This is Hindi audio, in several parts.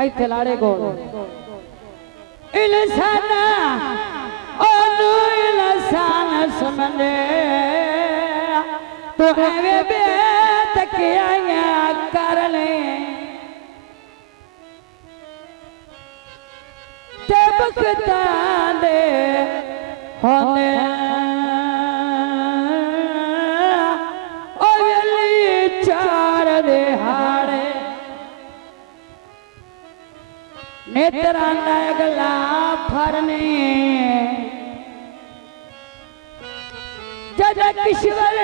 आई थलाड़े को इंसाना ओनु इंसान समझे तो एवे बे तकिया कर ले ते बखता दे होने ओवली चार दे हाड़े नेत्रा नगला फरने जद किश्वर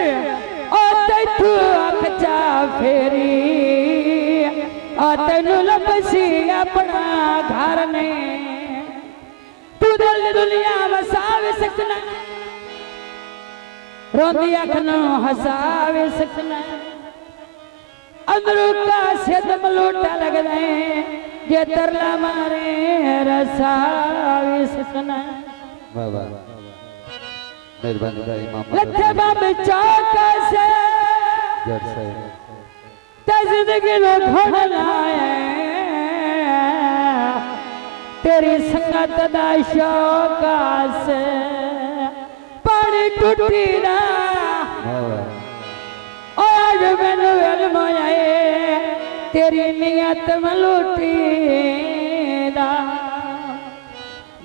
ओ तैथू अखचा फेरी आ तैनू लबसी अपना घर ने तू दिल दुनिया वसावे सकना रोंदी अखनू हसावे सकना अंदरू का सिदम लोटा लग दे जे तरला मारे रसावे सकना वाह वाह मेहरबानी भाई मामा लथे बाब चौका से जैसे ते जिंदगी नो घोड़ लाए तेरी संगत दा शौका से पानी टूटी ना आज मैनू इल्म आए तेरी नियत में लूटी दा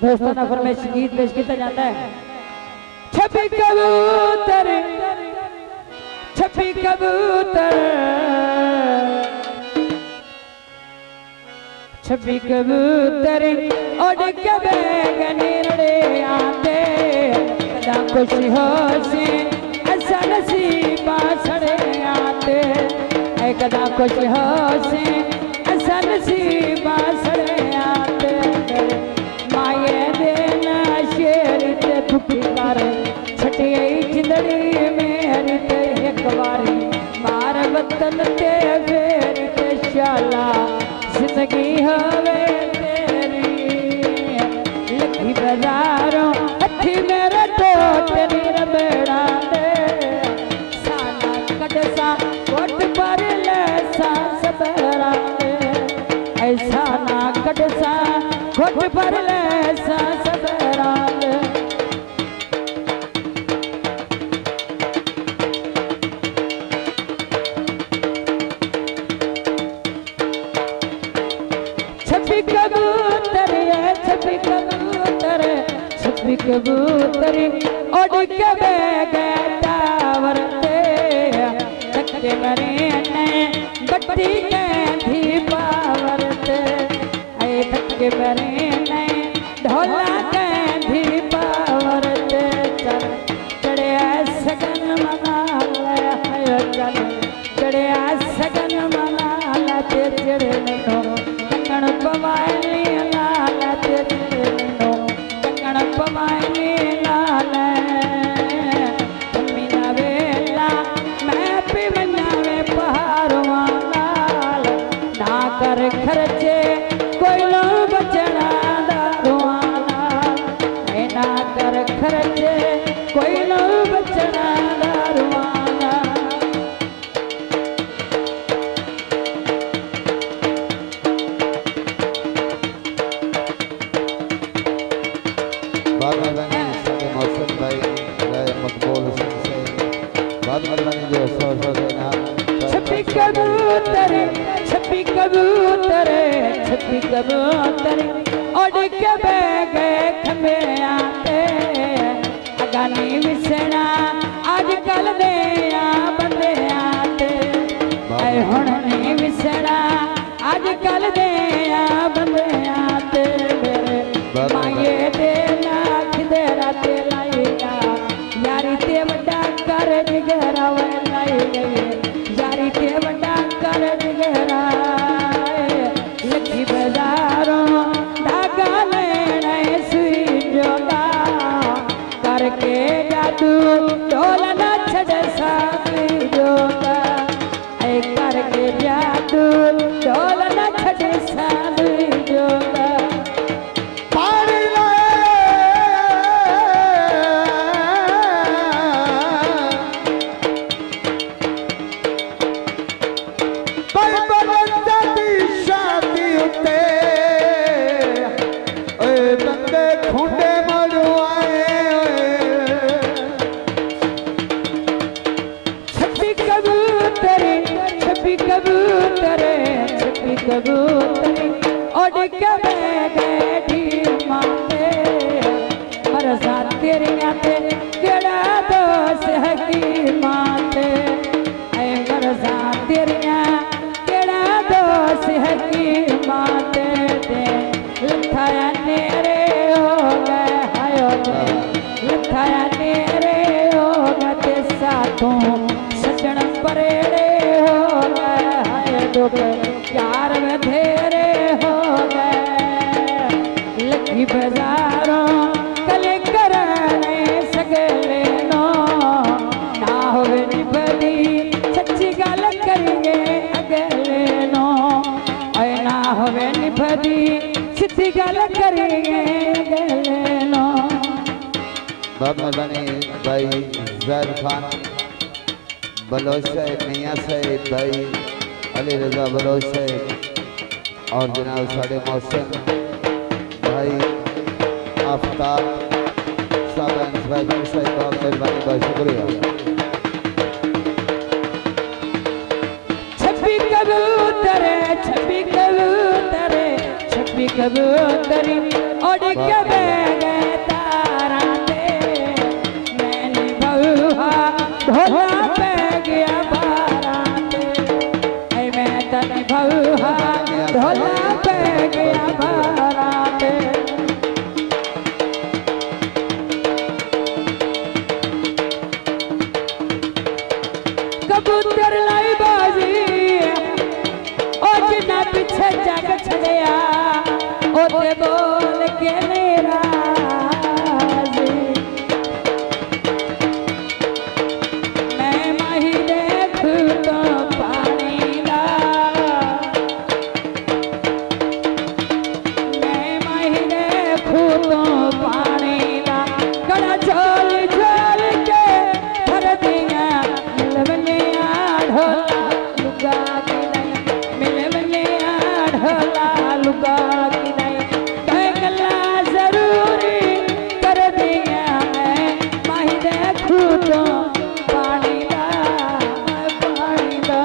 दोस्तों ना फरमाइश गीत पेश किया जाता है छपी कबूतर छपी कबूतर छपी कबूतर उड़ के बैगनी रे आते कदा खुशी हो सी ऐसा नसीबा सड़े आते ऐ कदा खुशी हो सी ऐसा नसीबा सड़े आते माये देना शेर ते भुखी कर छटी जिंदड़ी मेरी ते एक बारी मार वतन ते फेरी ते शाला जिंदगी होवे तेरी लगी बाजारों अठी मेरे टोटे नी रबड़ा दे साना कटसा कोट पर ले सा सबरा दे ऐसा ना कटसा कोट पर ले सा सबरा दे छपी कबूतर छपी कबूतर छपी कबूतर उड़ के बैगे टावर ते तक्के मरे ने बट्टी के भी पावर ते ऐ तक्के मरे ने ढोला के भी पावर ते चल चढ़े सगन मना ले चल चढ़े सगन मना ला ते चढ़े नो कंगन पवानी लाल तेरे नो कंगन पवानी लाल मीना वेला मैं पिवना में पहाड़वा लाल ना कर खर्चे कोई लो बचना दारुआ लाल ना कर खर्चे कोई लो बचना दारुआ मौसम भाई मकबूल बाद में जो छपी कबूतर छपी कबूतर छपी कबूतर उड़ के बैगे खंबे आते अगानी विसना आजकल दे बंदे आते ऐ हुण नहीं विसना आजकल दे बंदे आते माये दे नाख दे राते लाईया यारी ते वड्डा कर जिगरा वे लाई गई यारी ते वड्डा कर जिगरा लगी बाजारों धागा लेने सुई जोगा करके जादू कबूतरी उड़ के बह गए ढी माते मरसा तेरिया ते केड़ा दोष है की माते ऐ मरसा तेरिया केड़ा दोष है की माते ते लखाया नेरे हो गए हायो ते लखाया नेरे हो गए ते साथों सजन परेड़े हो गए हाय दुख प्यार बधेरे हो गए लखी बाजारों कले करने सगले नो ना होवे निभदी सच्ची गल करिए अगले नो ऐ ना होवे निभदी सच्ची गल करिए अगले नो। बहुत मेहरबानी भाई ज़ैद खान बलोच साहब, मियाँ साहब, भाई अली रजा बलोच साहब और जनाब साढ़े मौसम भाई आफ्ताब साहब इंस्पेक्टर साहब, बहुत मेहरबानी, बहुत शुक्रिया। छपी कबूतरे छपी कबूतरे छपी कबूतरी उड़ के बह गए तारा ते मैंने बहुआ ढोला पे गया बारा ते ऐ मैं तनी बहुआ ढोला पे गया बारा ते कबूतर लाई बाजी ओ जिन्ना पीछे जग छड़िया ओते बोल के मेरा मैं माही देखू तो पानी दा मैं माही देखू तो पानी दा कड़ा झोल झोल के भर दिया मिलवनिया ढोला लुगा की नहीं मिलवनिया ढोला लुगा की नहीं कहला जरूरी कर दिया मैं माही देखू तो पानी दा पानी दा।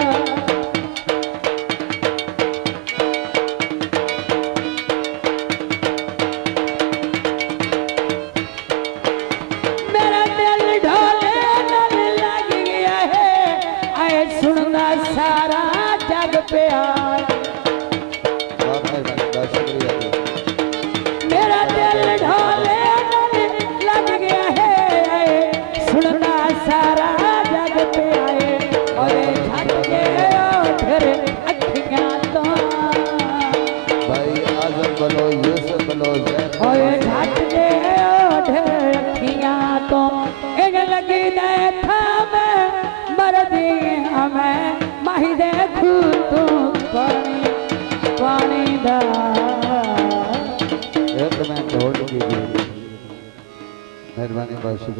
मेरा दिल ढोले नल लग गया है आए सुनना सारा जग प्यार बहुत मेहरबानी, बहुत शुक्रिया। मेरा दिल ढोले नल लग गया है आए सुनना सारा जग प्यार और झटके उठर अखियां तो भाई आजम बलो, यूसुफ बलो, ज़ैद ओए झटके उठर अखियां तो इन लगी दे था मैं मर दी हमें माही देखू तू पानी पानी दा एक मैं ढोल की मेहरबानी, बहुत शुक्रिया।